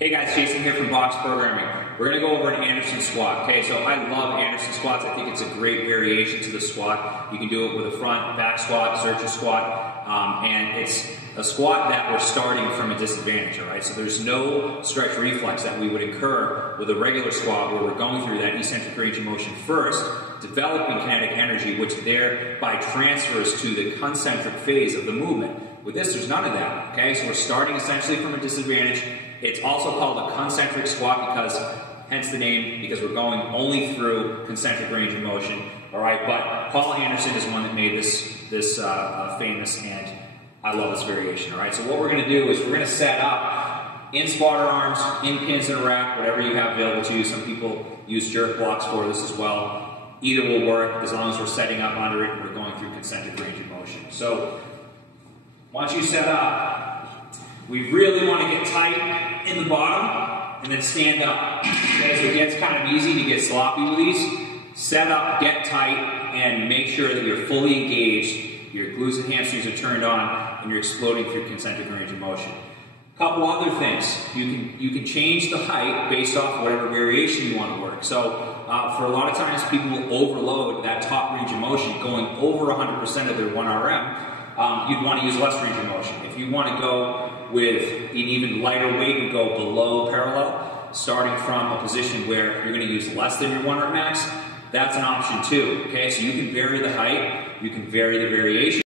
Hey guys, Jason here from Box Programming. We're going to go over an Anderson squat. Okay, so I love Anderson squats. I think it's a great variation to the squat. You can do it with a front, back squat, searcher squat, and it's a squat that we're starting from a disadvantage, all right? So there's no stretch reflex that we would incur with a regular squat where we're going through that eccentric range of motion first, developing kinetic energy, which thereby transfers to the concentric phase of the movement. With this, there's none of that, okay? So we're starting essentially from a disadvantage. It's also called a concentric squat because, hence the name, because we're going only through concentric range of motion, all right? But Paul Anderson is one that made this famous, and I love this variation, all right? So what we're gonna do is we're gonna set up in spotter arms, in pins in a rack, whatever you have available to you. Some people use jerk blocks for this as well. Either will work as long as we're setting up under it and we're going through concentric range of motion. So once you set up, we really want to get tight in the bottom and then stand up. Okay, so it gets kind of easy to get sloppy with these. Set up, get tight, and make sure that you're fully engaged. Your glutes and hamstrings are turned on and you're exploding through concentric range of motion. A couple other things. You can change the height based off whatever variation you want to work. So for a lot of times people will overload that top range of motion going over 100% of their 1 RM. You'd want to use less range of motion. If you want to go with an even lighter weight and go below parallel, starting from a position where you're going to use less than your 1 rep max, that's an option too. Okay, so you can vary the height, you can vary the variation.